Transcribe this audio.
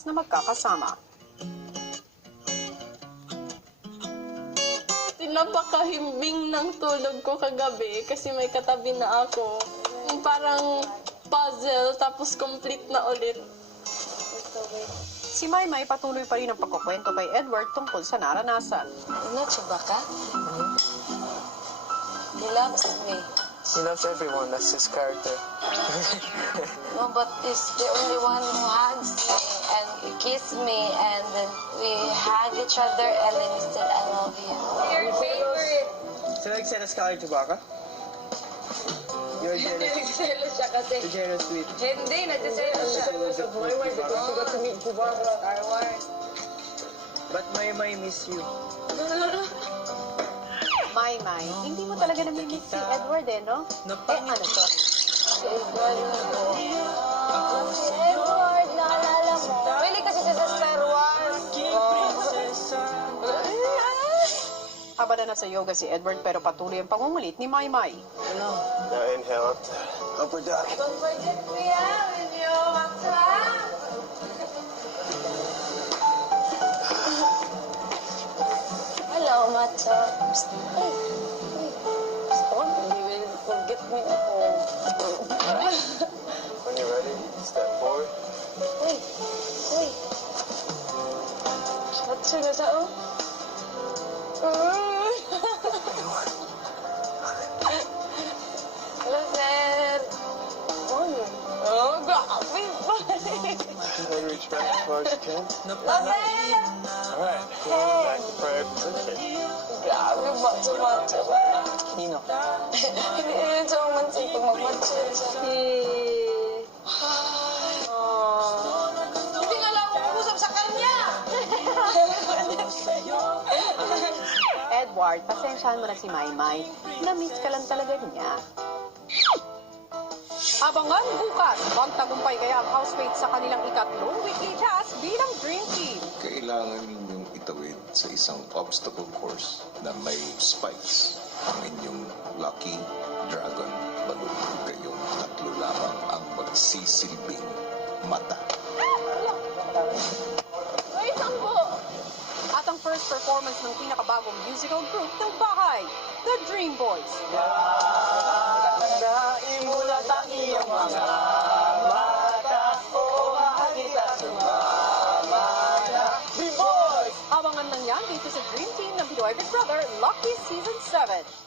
na magkakasama. Napakahimbing ng tulog ko kagabi kasi may katabi na ako. Parang puzzle tapos complete na ulit. Si Maymay patuloy pa rin ang pagkukwento kay Edward tungkol sa naranasan. Ano, Chewbacca? He loves me. He loves everyone. That's his character. No, but he's the only one who hugs me and he kisses me and then we hug each other and then he said, I love you. Your favorite. So nagselos ka kay Chewbacca? You're Hindi, jealous. nagselos siya kasi. You're jealous with. Hindi, nagselos siya. Star Wars. But Maymay miss you. Maymay, hindi mo talaga namimiss si Edward no? Ano to? Edward, naalala mo? Pili kasi siya sa Star Wars. Haba na nasa yoga si Edward pero patuloy ang pangungulit ni Maymay. Now inhale up the upper duck. Don't forget me, when you want to laugh. Hello, Macho. Hey, you will forget me ako. When you're ready, step forward. Wait. Macho na siya, oh. Hello, sir. Oh, grabe pa. Try to reach back as far as you can. Sir! Alright. Back to prayer position. Grabe, macho ba? Nino. Hindi rin siya umansin pag mag-macho siya. Hindi nga lang umusap sa kanya! Edward, pasensyahan mo na si Maymay. Na-miss ka lang talaga niya. Abangan bukas, magtagumpay kaya ang housemates sa kanilang ikatlong weekly task bilang Dream Team. Kailangan ninyong itawid sa isang obstacle course na may spikes ang inyong lucky dragon balloon. Kayong tatlo lamang ang magsisilbing mata. Wait lang po! At ang first performance ng pinakabagong musical group ng bahay, The Dream Boys. Tandaan mo na iyong mga mata o makakita sumama na. Dream Boys! Abangan lang yan dito sa Dream Team ng Pinoy Big Brother Lucky Season 7.